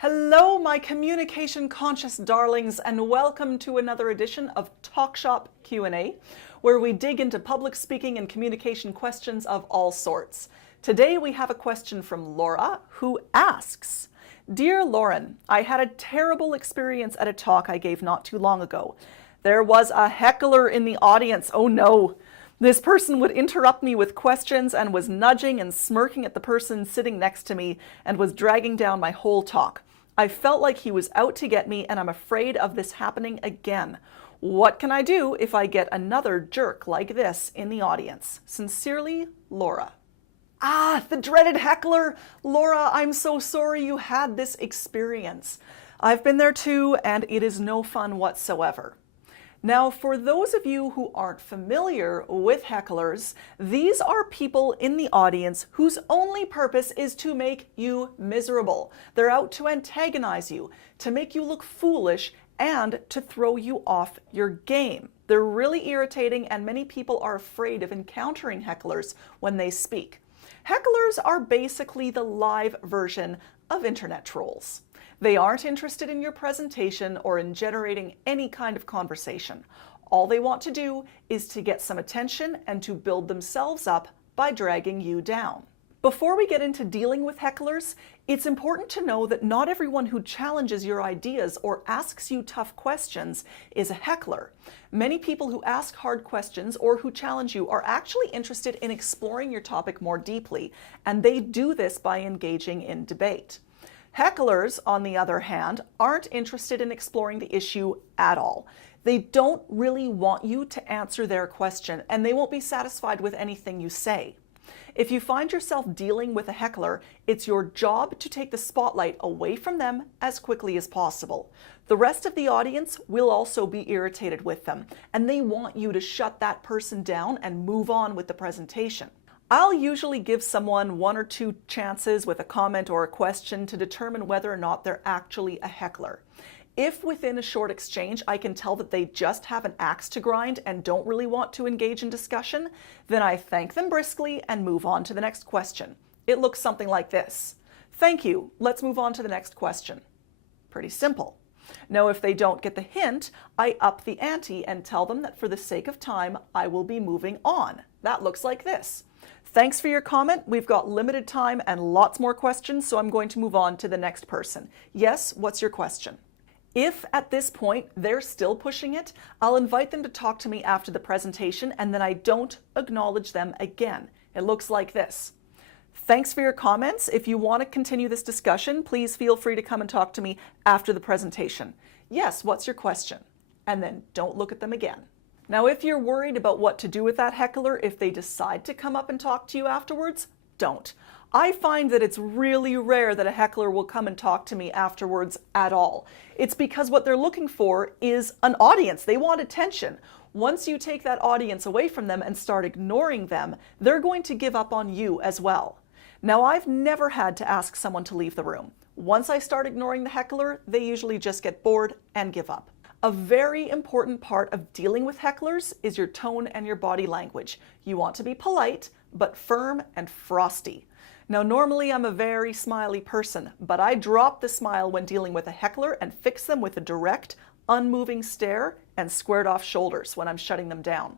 Hello, my communication conscious darlings, and welcome to another edition of Talk Shop Q&A, where we dig into public speaking and communication questions of all sorts. Today we have a question from Laura, who asks, Dear Lauren, I had a terrible experience at a talk I gave not too long ago. There was a heckler in the audience. Oh no. This person would interrupt me with questions and was nudging and smirking at the person sitting next to me and was dragging down my whole talk. I felt like he was out to get me, and I'm afraid of this happening again. What can I do if I get another jerk like this in the audience? Sincerely, Laura. The dreaded heckler. Laura, I'm so sorry you had this experience. I've been there too, and it is no fun whatsoever. Now, for those of you who aren't familiar with hecklers, these are people in the audience whose only purpose is to make you miserable. They're out to antagonize you, to make you look foolish, and to throw you off your game. They're really irritating, and many people are afraid of encountering hecklers when they speak. Hecklers are basically the live version of internet trolls. They aren't interested in your presentation or in generating any kind of conversation. All they want to do is to get some attention and to build themselves up by dragging you down. Before we get into dealing with hecklers, it's important to know that not everyone who challenges your ideas or asks you tough questions is a heckler. Many people who ask hard questions or who challenge you are actually interested in exploring your topic more deeply, and they do this by engaging in debate. Hecklers, on the other hand, aren't interested in exploring the issue at all. They don't really want you to answer their question, and they won't be satisfied with anything you say. If you find yourself dealing with a heckler, it's your job to take the spotlight away from them as quickly as possible. The rest of the audience will also be irritated with them, and they want you to shut that person down and move on with the presentation. I'll usually give someone one or two chances with a comment or a question to determine whether or not they're actually a heckler. If within a short exchange I can tell that they just have an axe to grind and don't really want to engage in discussion, then I thank them briskly and move on to the next question. It looks something like this. Thank you, let's move on to the next question. Pretty simple. Now, if they don't get the hint, I up the ante and tell them that for the sake of time, I will be moving on. That looks like this. Thanks for your comment. We've got limited time and lots more questions, so I'm going to move on to the next person. Yes, what's your question? If at this point they're still pushing it, I'll invite them to talk to me after the presentation, and then I don't acknowledge them again. It looks like this. Thanks for your comments. If you want to continue this discussion, please feel free to come and talk to me after the presentation. Yes, what's your question? And then don't look at them again. Now, if you're worried about what to do with that heckler if they decide to come up and talk to you afterwards, don't. I find that it's really rare that a heckler will come and talk to me afterwards at all. It's because what they're looking for is an audience. They want attention. Once you take that audience away from them and start ignoring them, they're going to give up on you as well. Now, I've never had to ask someone to leave the room. Once I start ignoring the heckler, they usually just get bored and give up. A very important part of dealing with hecklers is your tone and your body language. You want to be polite, but firm and frosty. Now, normally I'm a very smiley person, but I drop the smile when dealing with a heckler and fix them with a direct, unmoving stare and squared off shoulders when I'm shutting them down.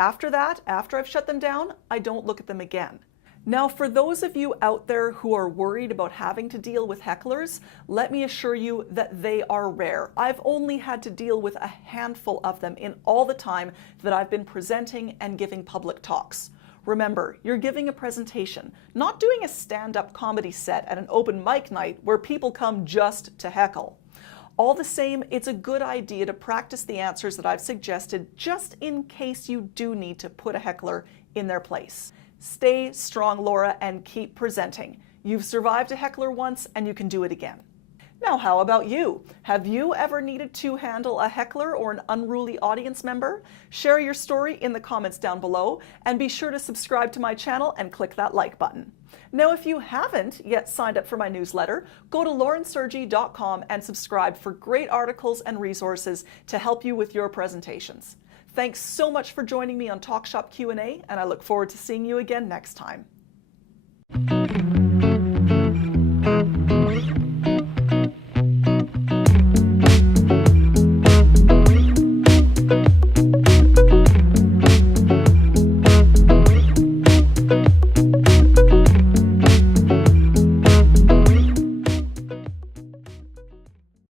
After that, after I've shut them down, I don't look at them again. Now, for those of you out there who are worried about having to deal with hecklers, let me assure you that they are rare. I've only had to deal with a handful of them in all the time that I've been presenting and giving public talks. Remember, you're giving a presentation, not doing a stand-up comedy set at an open mic night where people come just to heckle. All the same, it's a good idea to practice the answers that I've suggested just in case you do need to put a heckler in their place. Stay strong, Laura, and keep presenting. You've survived a heckler once, and you can do it again. Now, how about you? Have you ever needed to handle a heckler or an unruly audience member? Share your story in the comments down below, and be sure to subscribe to my channel and click that like button. Now, if you haven't yet signed up for my newsletter, go to laurensergi.com and subscribe for great articles and resources to help you with your presentations. Thanks so much for joining me on Talk Shop Q&A, and I look forward to seeing you again next time.